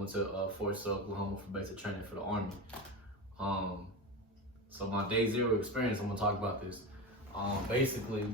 went to Fort Sill, Oklahoma for basic training for the Army. So my day zero experience, I'm gonna talk about this. Basically,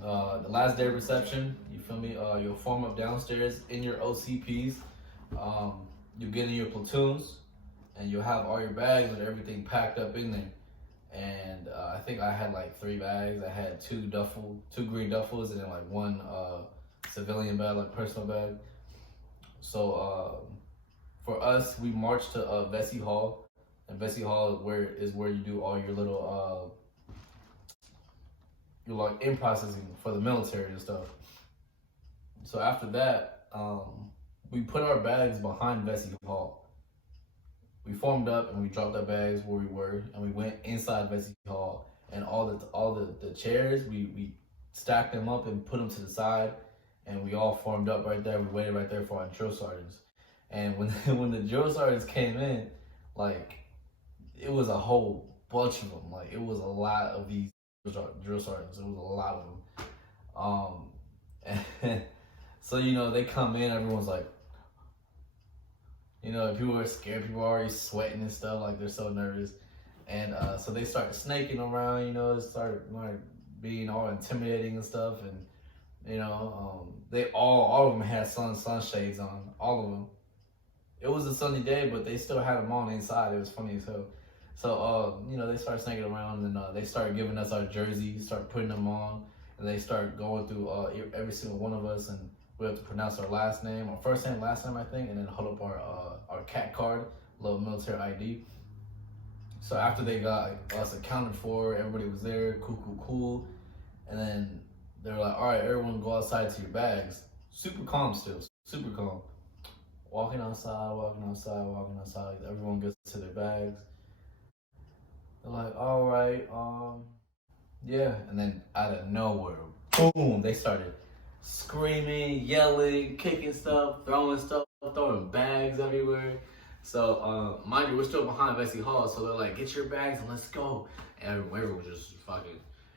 the last day of reception, you feel me? You'll form up downstairs in your OCPs. You get in your platoons, and you'll have all your bags and everything packed up in there. And I think I had like 3 bags. I had 2 green duffels, and then like 1 civilian bag, like personal bag. So for us, we marched to Vesey Hall, and Vesey Hall is where you do all your little your like in processing for the military and stuff. So after that, we put our bags behind Vesey Hall. We formed up and we dropped our bags where we were, and we went inside Vesey Hall. And all the chairs, we stacked them up and put them to the side, and we all formed up right there. We waited right there for our drill sergeants. And when the drill sergeants came in, like, it was a whole bunch of them. Like, it was a lot of these drill sergeants. It was a lot of them. And so, you know, they come in, everyone's like, you know, people are scared, people are already sweating and stuff, like they're so nervous. And so they started snaking around, you know, it started like being all intimidating and stuff. And, you know, all of them had sunshades on, all of them. It was a sunny day, but they still had them on inside. It was funny as hell. So, you know, they started snaking around, and they started giving us our jerseys, started putting them on, and they started going through every single one of us, and we have to pronounce our last name, our first name, last name, I think, and then hold up our CAT card, little military ID. So after they got us accounted for, everybody was there, cool. And then they were like, all right, everyone go outside to your bags. Super calm still, super calm. Walking outside, everyone gets to their bags. They're like, all right, yeah. And then out of nowhere, boom, they started screaming, yelling, kicking stuff, throwing bags everywhere. So, mind you, we're still behind Vesey Hall, so they're like, get your bags and let's go. And everyone was just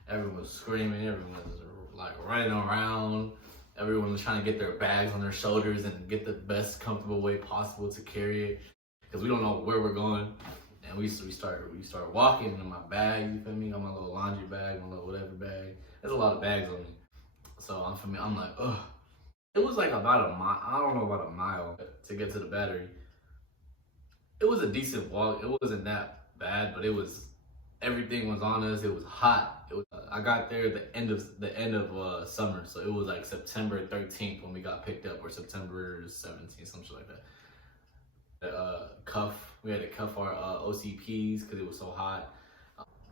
everyone was screaming, everyone was like running around. Everyone was trying to get their bags on their shoulders and get the best comfortable way possible to carry it, because we don't know where we're going. And we started walking in my bag, you feel me? On my little laundry bag, my little whatever bag. There's a lot of bags on me. So I'm like, ugh. It was like about a mile, I don't know about a mile to get to the battery. It was a decent walk. It wasn't that bad, but everything was on us. It was hot. I got there at the end of summer, so it was like September 13th when we got picked up, or September 17th, something like that. We had to cuff our OCPs because it was so hot.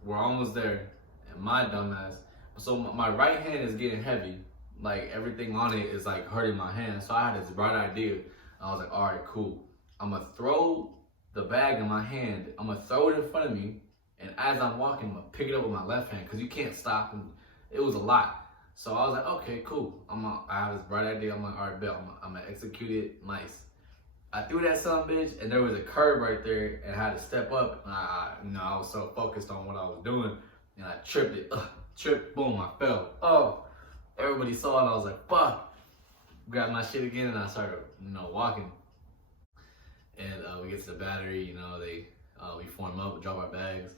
We're almost there, and my dumbass. So my right hand is getting heavy, like everything on it is like hurting my hand. So I had this bright idea. I was like, all right, cool. I'm gonna throw the bag in my hand. I'm gonna throw it in front of me, and as I'm walking, I'm gonna pick it up with my left hand because you can't stop. And it was a lot. So I was like, okay, cool. I have this bright idea. I'm like, all right, bet. I'm gonna execute it nice. I threw that son bitch, and there was a curb right there, and I had to step up. And I was so focused on what I was doing, and I tripped it. Tripped, boom, I fell. Oh, everybody saw it. I was like, fuck. Grabbed my shit again, and I started, walking. And we get to the battery. We form up, we drop our bags.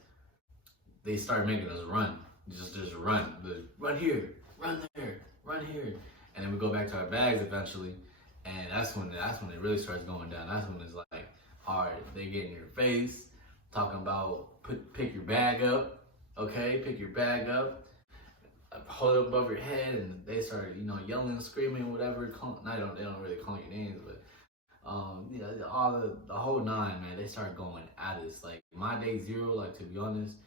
They started making us run, just run. Run here, run there, run here, and then we go back to our bags eventually. And that's when it really starts going down. That's when it's like hard. They get in your face, talking about pick your bag up, okay? Pick your bag up, hold it above your head, and they start, yelling, screaming, whatever. They don't really call your names, but the whole nine, man. They start going at us. Like my day zero, like to be honest,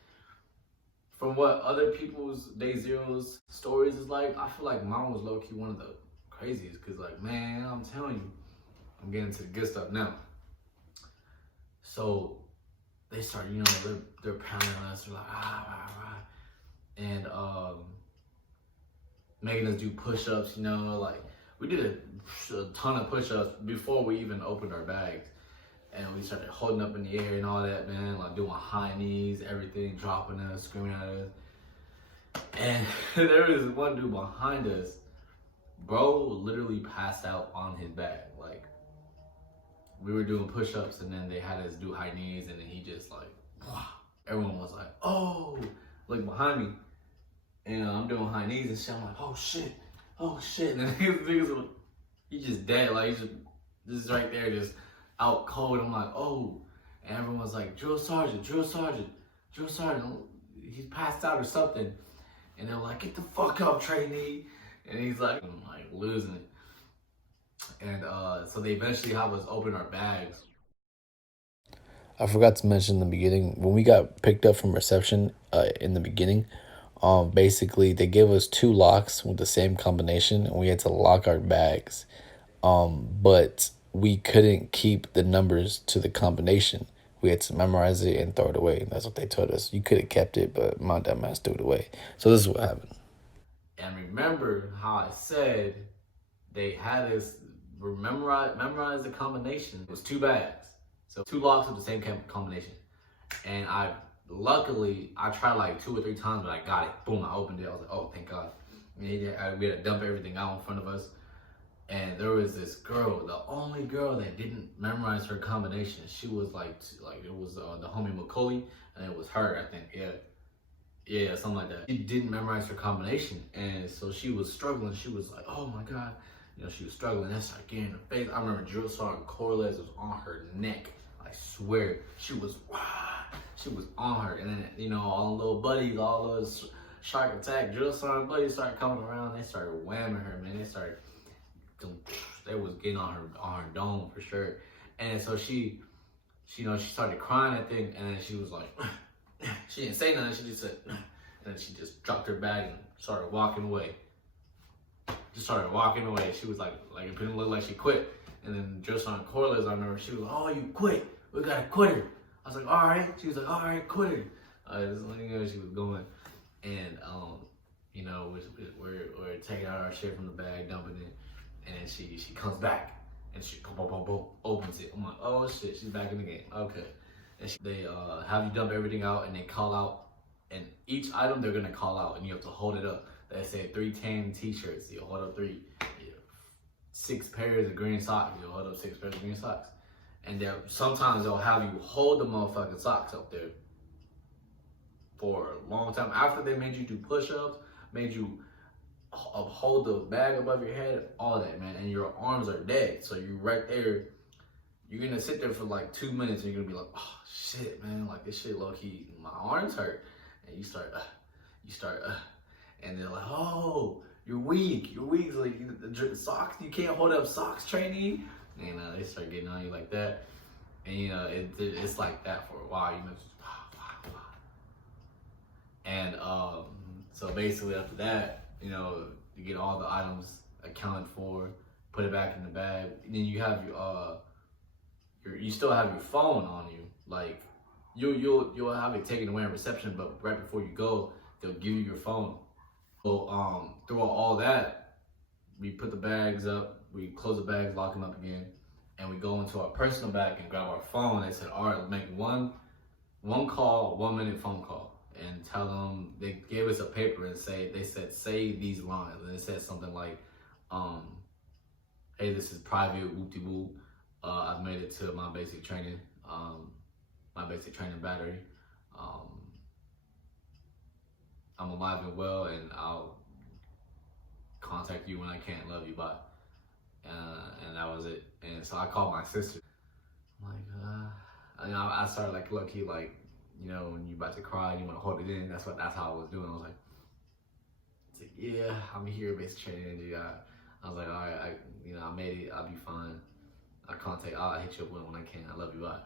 from what other people's day zeros stories is like, I feel like mine was low key one of the craziest, because like, man, I'm telling you, I'm getting to the good stuff now. So they start, they're pounding us, they're like and making us do push-ups, like we did a ton of push-ups before we even opened our bags. And we started holding up in the air and all that, man, like doing high knees, everything, dropping us, screaming at us. And there was one dude behind us. Bro literally passed out on his back. Like, we were doing push-ups, and then they had us do high knees, and then he just like, wow. Everyone was like, oh, like behind me, and I'm doing high knees and shit. I'm like, oh shit, and then niggas, he just dead, like he just right there, just out cold. I'm like, oh, and everyone was like, drill sergeant, he's passed out or something, and they're like, get the fuck up, trainee, and he's like, I'm like losing it. And so they eventually have us open our bags. I forgot to mention in the beginning when we got picked up from reception in the beginning. Basically they gave us two locks with the same combination, and we had to lock our bags. But we couldn't keep the numbers to the combination. We had to memorize it and throw it away. That's what they told us. You could have kept it, but my dumbass threw it away. So this is what happened. And remember how I said they had us memorize the combination. It was two bags, so two locks with the same combination. And luckily I tried like 2 or 3 times, but I got it. Boom! I opened it. I was like, oh, thank God. And we had to dump everything out in front of us. And there was this girl, the only girl that didn't memorize her combination. She was like it was the homie McCauley, and it was her, I think. Yeah, something like that. She didn't memorize her combination, and so she was struggling. She was like, oh my God. She was struggling. That's like getting in her face. I remember Drill Sergeant Corliss was on her neck. I swear, she was on her. And then, all the little buddies, all those shark attack Drill Sergeant buddies started coming around. They started whamming her, man. They was getting on her dome for sure. And so she started crying, I think, and then she was like, she didn't say nothing. She just said, and then she just dropped her bag and started walking away. She was like it didn't look like she quit. And then just on Corliss, I remember she was like, oh, you quit. We gotta quit her. I was like, all right. She was like, all right, quit her. This is she was going. And, we're taking out our shit from the bag, dumping it. And then she comes back and she boom, boom, boom, opens it. I'm like, oh shit, she's back in the game. Okay. And they have you dump everything out, and they call out, and each item they're gonna call out, and you have to hold it up. They say 3 tan t-shirts, you hold up 3. 6 pairs of green socks, you hold up 6 pairs of green socks. And sometimes they'll have you hold the motherfucking socks up there for a long time. After they made you do push-ups, made you hold the bag above your head, all that, man. And your arms are dead, so you're right there. You're gonna sit there for like 2 minutes, and you're gonna be like, oh shit, man, like this shit low key, my arms hurt. And you start, and they're like, oh, you're weak. Like the socks, you can't hold up socks, trainee. And they start getting on you like that, and it's like that for a while. And so basically after that, you get all the items accounted for, put it back in the bag, and then you have you still have your phone on you. Like you'll have it taken away in reception, but right before you go, they'll give you your phone. So through all that, we put the bags up, we close the bags, lock them up again, and we go into our personal bag and grab our phone. They said, all right, let's make one call, 1 minute phone call, and tell them. They gave us a paper and they said say these lines, and it said something like, hey, this is private, whoop-de-whoop. I've made it to my basic training battery. I'm alive and well, and I'll contact you when I can. Love you, bye. And that was it. And so I called my sister. I'm like, I started like low-key, like, when you're about to cry and you want to hold it in. That's how I was doing. I was like, yeah, I'm here, basic training energy. I was like, all right, I made it. I'll be fine. I'll hit you up when I can. I love you, bye.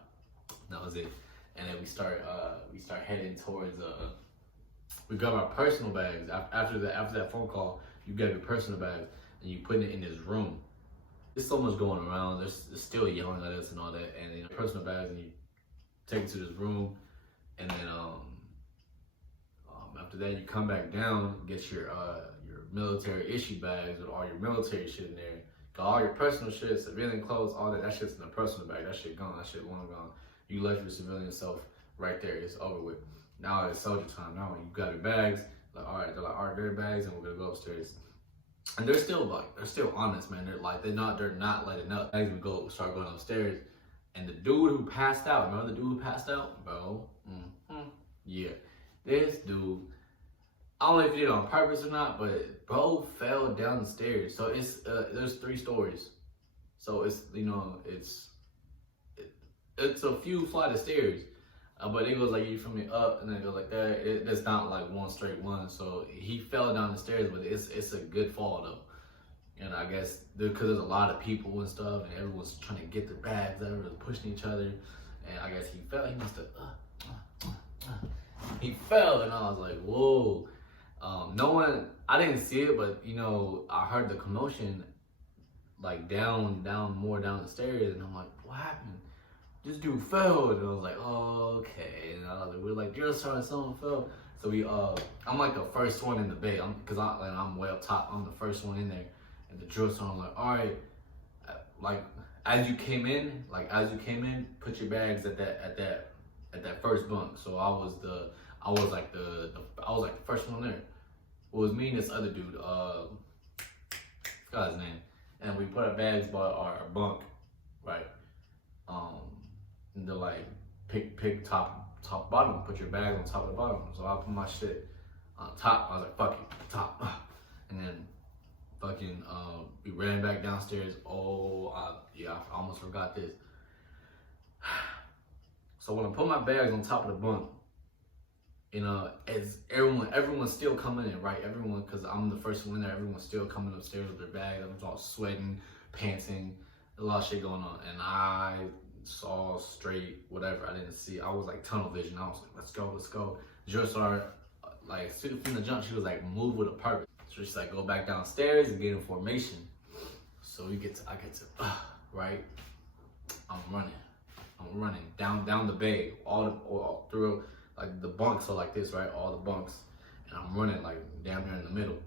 And that was it. And then we start heading towards we grab our personal bags. After that phone call, you grab your personal bags and you put it in this room. There's so much going around. They're still yelling at us and all that. And personal bags, and you take it to this room. And then after that, you come back down, get your military issue bags with all your military shit in there. Got all your personal shit, civilian clothes, all that. That shit's in the personal bag. That shit gone. That shit long gone. You left your civilian self right there. It's over with. Now it's soldier time. Now you got your bags. Like, all right, they're like, all right, they're bags, and we're gonna go upstairs. And they're still honest, man. They're not letting up. As we start going upstairs, And the dude who passed out, remember the dude who passed out, bro? Yeah, this dude. I don't know if he did it on purpose or not, but bro fell down the stairs. So it's there's 3 stories. So it's it's a few flight of stairs, but it goes like, you feel me, up, and then it goes like that. It's not like one straight one. So he fell down the stairs, but it's a good fall though. And I guess because there's a lot of people and stuff, and everyone's trying to get their bags, everyone's pushing each other, and I guess he fell. He must have. He fell, and I was like, whoa. No one, I didn't see it, but I heard the commotion, like down the stairs, and I'm like, what happened? This dude fell, and I was like, oh, okay. And I was like, we're like, you're sorry, someone fell. So I'm like the first one in the bay, cause I'm way up top. I'm the first one in there, and the drill sergeant like, all right, like as you came in, put your bags at that first bunk. So I was like the first one there. It was me and this other dude, forgot his name, and we put our bags by our bunk, right? And they're like, pick top bottom, put your bag on top of the bottom. So I put my shit on top. I was like, fuck it, top. And then fucking we ran back downstairs. Yeah, I almost forgot this. So when I put my bags on top of the bunk, as everyone's still coming in, right? Everyone, because I'm the first one in there, everyone's still coming upstairs with their bags. Everyone's all sweating, panting, a lot of shit going on. And I saw straight whatever. I didn't see. I was like tunnel vision. I was like, let's go. Jill started, like, from the jump, she was like, move with a purpose. So she's like, go back downstairs and get in formation. So I get to, right? I'm running down the bay, all through, like the bunks are like this, right? All the bunks, and I'm running like damn near in the middle.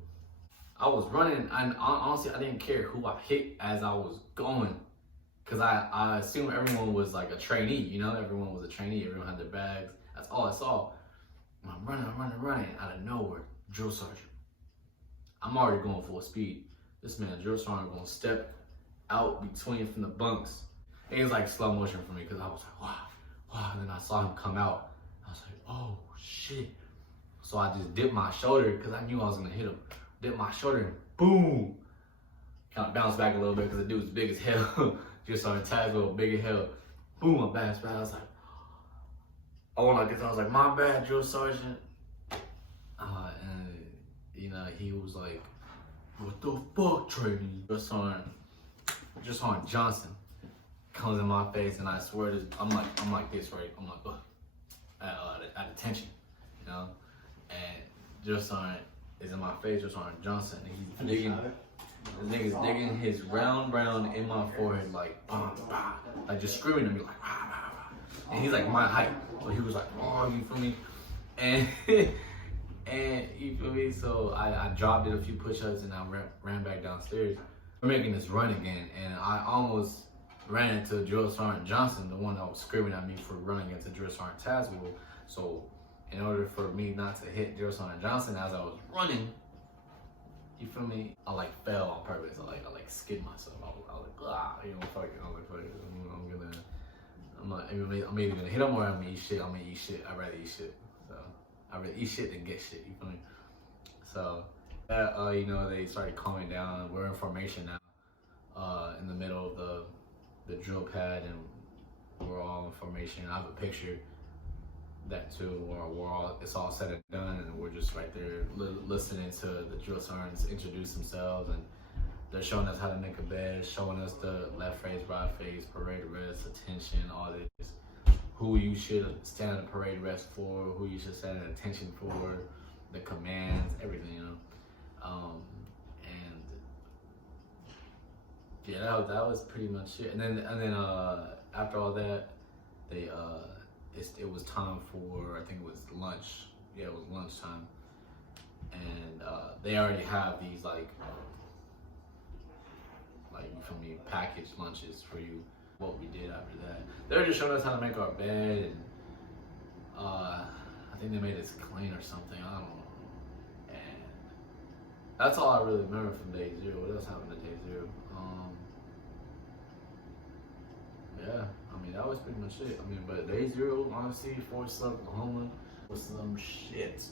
I was running, and honestly, I didn't care who I hit as I was going, cause I assumed everyone was like a trainee, everyone was a trainee, everyone had their bags. That's all I saw. And I'm running out of nowhere, drill sergeant. I'm already going full speed. This man, drill sergeant, gonna step out between from the bunks. It was like slow motion for me, cause I was like, wow, and then I saw him come out. I was like, oh shit. So I just dipped my shoulder, because I knew I was gonna hit him. Dipped my shoulder and boom. Kind of bounced back a little bit because the dude was big as hell. Just on the tags, a little big as hell. Boom, I bounced back. I was like, I was like, my bad, drill sergeant. And he was like, what the fuck, trainee? Just on Johnson comes in my face, and I swear to, I'm like this, right? I'm like, at attention, and just on is in my face, just on Johnson, and he's digging, the nigga's digging his round in my forehead, like, bah, bah, like just screaming at me, like, rah, rah, rah. And he's like my height, so he was like, oh, you feel me? And you feel me? So I dropped, did a few push-ups, and I ran back downstairs. We're making this run again, and I almost ran into Drill Sergeant Johnson, the one that was screaming at me for running into Drill Sergeant Tazwell. So in order for me not to hit Drill Sergeant Johnson as I was running, you feel me? I like fell on purpose. I skid myself. I was like, fuck it. I'm like, fuck it. I'm either gonna hit him or I'm gonna eat shit. I'd rather eat shit. So I'd rather eat shit than get shit. You feel me? So they started calming down. We're in formation now, in the middle of the drill pad, and we're all in formation. I have a picture that too, where it's all said and done, and we're just right there listening to the drill sergeants introduce themselves, and they're showing us how to make a bed, showing us the left face, right face, parade arrest, attention, all this. Who you should stand at a parade arrest for, who you should stand at attention for, the commands, everything, and yeah, that was pretty much it. And then after all that, it was time for, I think it was lunch. Yeah, it was lunchtime, and they already have these like you feel me, packaged lunches for you. What we did after that, they were just showing us how to make our bed, and I think they made us clean or something. I don't know. And that's all I really remember from day 0. What else happened to day 0? Yeah, I mean that was pretty much it. I mean, but day zero, honestly, Fort Suck, Oklahoma was some shit.